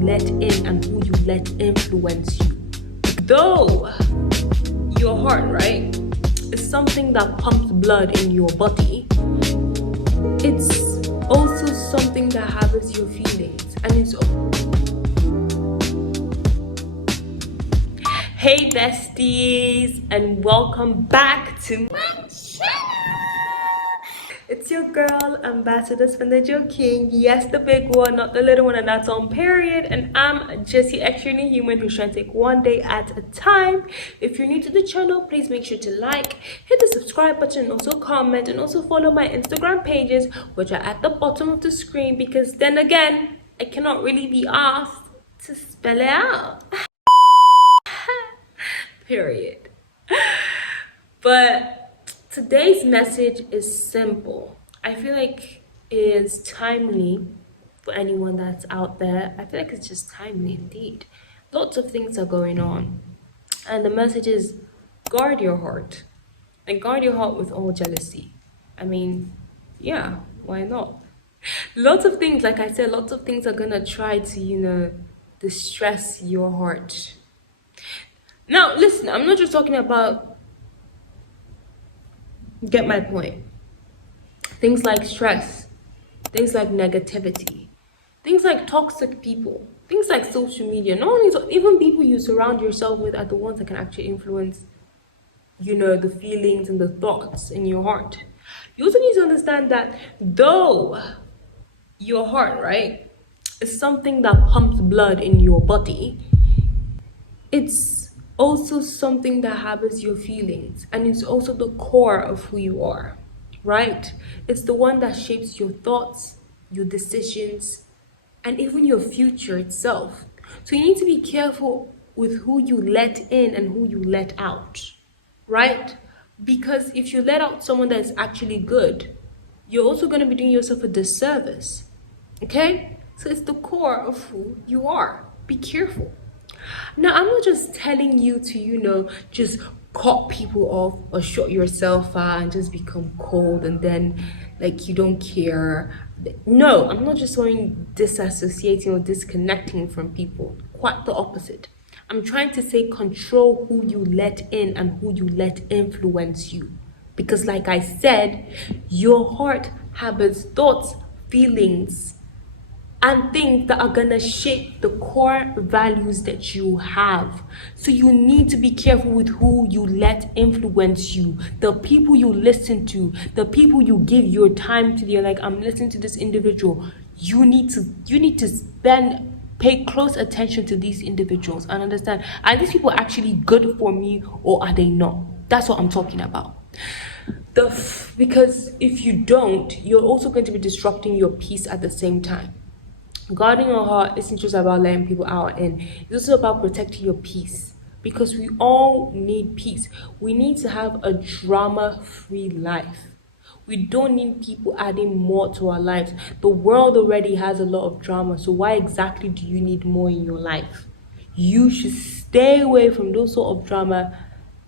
let in and who you let influence you. Though your heart, right, is something that pumps blood in your body, it's also something that harvests your feelings, and it's Hey besties, and welcome back to my channel. It's your girl, Ambassador Spanajo King. Yes, the big one, not the little one, and that's on period. And I'm just your extremely human who's trying to take one day at a time. If you're new to the channel, please make sure to like, hit the subscribe button, and also comment, and also follow my Instagram pages, which are at the bottom of the screen, because then again, I cannot really be asked to spell it out. Period. But today's message is simple. I feel like it is timely for anyone that's out there. I feel like it's just timely indeed. Lots of things are going on, and the message is guard your heart, and guard your heart with all jealousy. I mean, yeah, why not? Lots of things, like I said, lots of things are gonna try to distress your heart. Now, listen, I'm not just talking about, get my point. Things like stress, things like negativity, things like toxic people, things like social media. Not only even people you surround yourself with are the ones that can actually influence, the feelings and the thoughts in your heart. You also need to understand that though your heart, right, is something that pumps blood in your body, it's also something that harbours your feelings, and it's also the core of who you are, right? It's the one that shapes your thoughts, your decisions, and even your future itself. So you need to be careful with who you let in and who you let out, right? Because if you let out someone that is actually good, you're also going to be doing yourself a disservice, okay? So it's the core of who you are. Be careful. Now, I'm not just telling you to, just cut people off or shut yourself out and just become cold and then, you don't care. No, I'm not just saying disassociating or disconnecting from people. Quite the opposite. I'm trying to say control who you let in and who you let influence you. Because like I said, your heart harbors thoughts, feelings, and things that are gonna shape the core values that you have. So you need to be careful with who you let influence you, the people you listen to, the people you give your time to. You're like, I'm listening to this individual. You need to pay close attention to these individuals and understand, are these people actually good for me or are they not? That's what I'm talking about. Because if you don't, you're also going to be disrupting your peace at the same time. Guarding your heart isn't just about letting people out in. It's also about protecting your peace. Because we all need peace. We need to have a drama-free life. We don't need people adding more to our lives. The world already has a lot of drama. So why exactly do you need more in your life? You should stay away from those sort of drama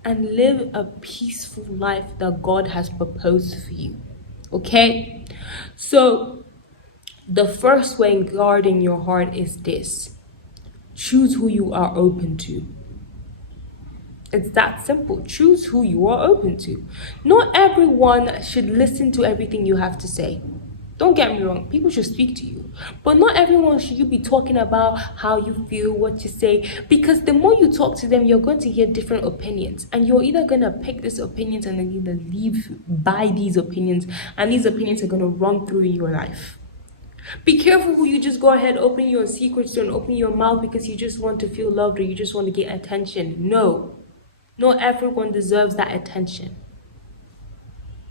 and live a peaceful life that God has proposed for you. Okay? So the first way in guarding your heart is this: choose who you are open to. It's that simple. Choose who you are open to. Not everyone should listen to everything you have to say. Don't get me wrong, people should speak to you. But not everyone should you be talking about how you feel, what you say. Because the more you talk to them, you're going to hear different opinions. And you're either going to pick these opinions and then either live by these opinions. And these opinions are going to run through your life. Be careful who you just go ahead, open your secrets to and open your mouth because you just want to feel loved or you just want to get attention. No. Not everyone deserves that attention.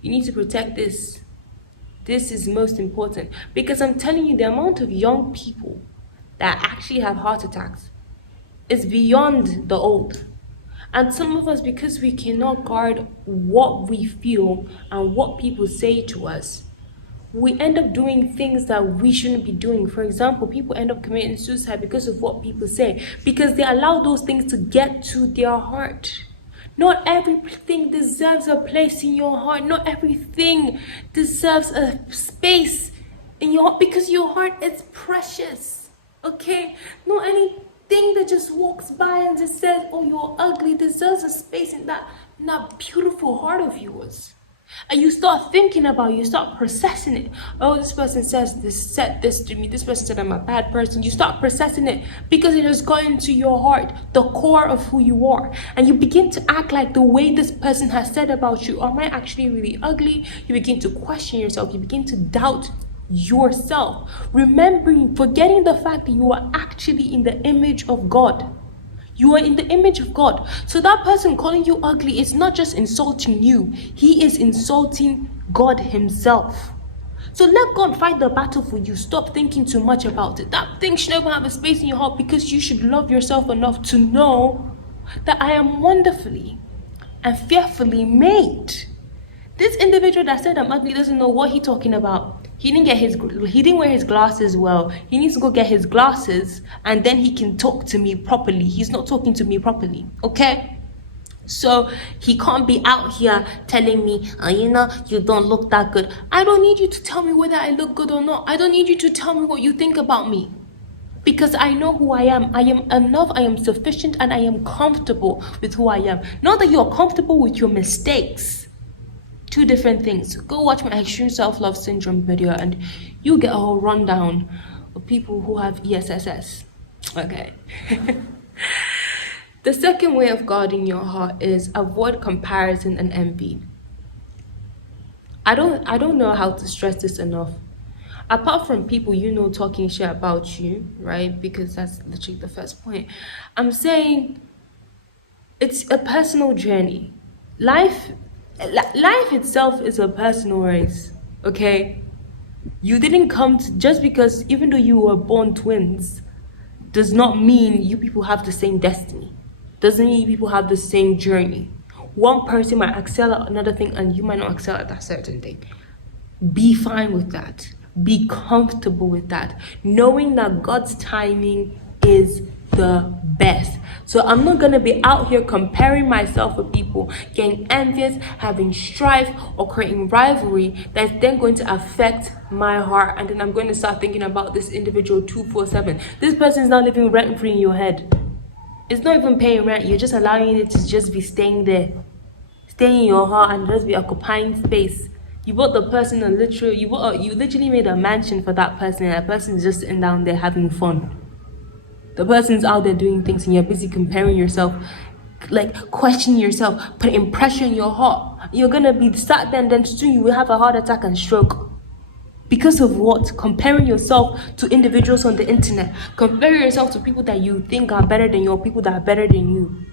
You need to protect this. This is most important. Because I'm telling you, the amount of young people that actually have heart attacks is beyond the old. And some of us, because we cannot guard what we feel and what people say to us, we end up doing things that we shouldn't be doing. For example, people end up committing suicide because of what people say, because they allow those things to get to their heart. Not everything deserves a place in your heart. Not everything deserves a space in your heart, because your heart is precious. Okay, not anything that just walks by and just says, "Oh, you're ugly," deserves a space in that beautiful heart of yours. And you start thinking about it, you start processing it. Oh, this person said this to me, this person said I'm a bad person. You start processing it because it has gone into your heart, the core of who you are. And you begin to act like the way this person has said about you, am I actually really ugly? You begin to question yourself, you begin to doubt yourself, forgetting the fact that you are actually in the image of God. You are in the image of God. So that person calling you ugly is not just insulting you, he is insulting God himself. So let God fight the battle for you. Stop thinking too much about it. That thing should never have a space in your heart, because you should love yourself enough to know that I am wonderfully and fearfully made. This individual that said I'm ugly doesn't know what he's talking about. He didn't wear his glasses well. He needs to go get his glasses and then he can talk to me properly. He's not talking to me properly, okay? So he can't be out here telling me, you don't look that good. I don't need you to tell me whether I look good or not. I don't need you to tell me what you think about me. Because I know who I am. I am enough, I am sufficient, and I am comfortable with who I am. Not that you're comfortable with your mistakes. Two different things. Go watch my extreme self-love syndrome video and you get a whole rundown of people who have ESSS. Okay. The second way of guarding your heart is avoid comparison and envy. I don't know how to stress this enough. Apart from people talking shit about you, right? Because that's literally the first point. I'm saying it's a personal journey. Life itself is a personal race, okay? You didn't come to, just because even though you were born twins does not mean you people have the same destiny, doesn't mean you people have the same journey. One person might excel at another thing and you might not excel at that certain thing. Be fine with that. Be comfortable with that, knowing that God's timing is the best. So I'm not going to be out here comparing myself with people, getting envious, having strife, or creating rivalry that's then going to affect my heart. And then I'm going to start thinking about this individual 247. This person is not living rent free in your head. It's not even paying rent. You're just allowing it to just be staying there, staying in your heart, and just be occupying space. You bought the person you literally made a mansion for that person, and that person is just sitting down there having fun. The person's out there doing things and you're busy comparing yourself, like questioning yourself, putting pressure in your heart. You're gonna be sat there and then soon you will have a heart attack and stroke. Because of what? Comparing yourself to individuals on the internet. Comparing yourself to people that you think are better than you, or people that are better than you.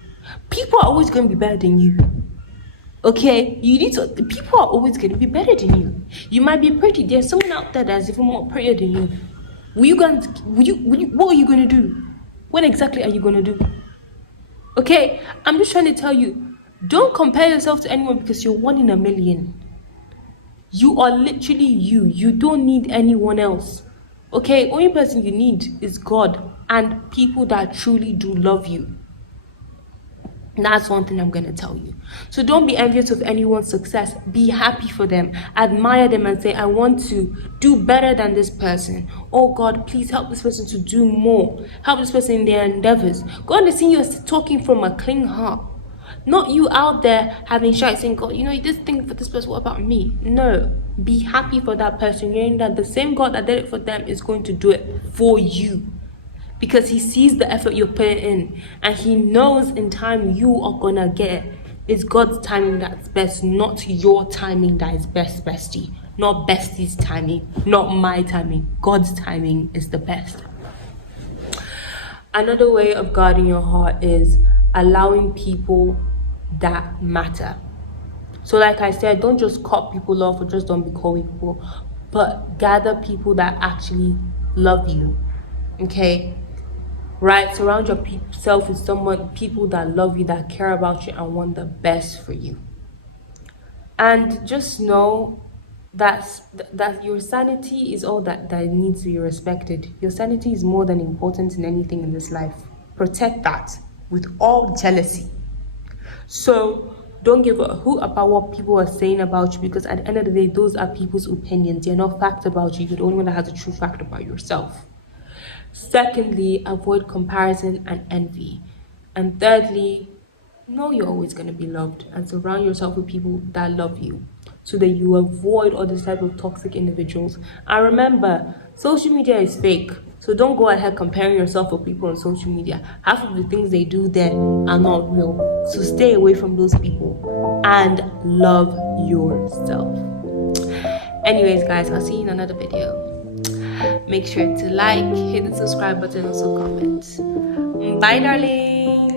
People are always gonna be better than you. Okay, people are always going to be better than you. You might be pretty. There's someone out there that's even more prettier than you. What are you going to do? What exactly are you going to do? Okay, I'm just trying to tell you, don't compare yourself to anyone because you're one in a million. You are literally you. You don't need anyone else. Okay, only person you need is God and people that truly do love you. That's one thing I'm going to tell you. So don't be envious of anyone's success. Be happy for them. Admire them and say, I want to do better than this person. Oh God, please help this person to do more. Help this person in their endeavors. God is seeing you as talking from a clean heart. Not you out there having shy saying, God, this thing for this person, what about me? No. Be happy for that person, knowing that the same God that did it for them is going to do it for you. Because he sees the effort you're putting in, and he knows in time you are gonna get it. It's God's timing that's best, not your timing that is best, bestie. Not bestie's timing, not my timing. God's timing is the best. Another way of guarding your heart is allowing people that matter. So like I said, don't just cut people off or just don't be cool with people, but gather people that actually love you. Okay? Right? Surround yourself with people that love you, that care about you and want the best for you. And just know that your sanity is all that needs to be respected. Your sanity is more than important in anything in this life. Protect that with all jealousy. So don't give a hoot about what people are saying about you, because at the end of the day, those are people's opinions. They're not facts about you. You're the only one that has a true fact about yourself. Secondly, avoid comparison and envy. And thirdly, know you're always going to be loved and surround yourself with people that love you so that you avoid all this type of toxic individuals. And remember, social media is fake. So don't go ahead comparing yourself with people on social media. Half of the things they do there are not real. So stay away from those people and love yourself. Anyways, guys, I'll see you in another video. Make sure to like, hit the subscribe button, also comment. Bye, darling.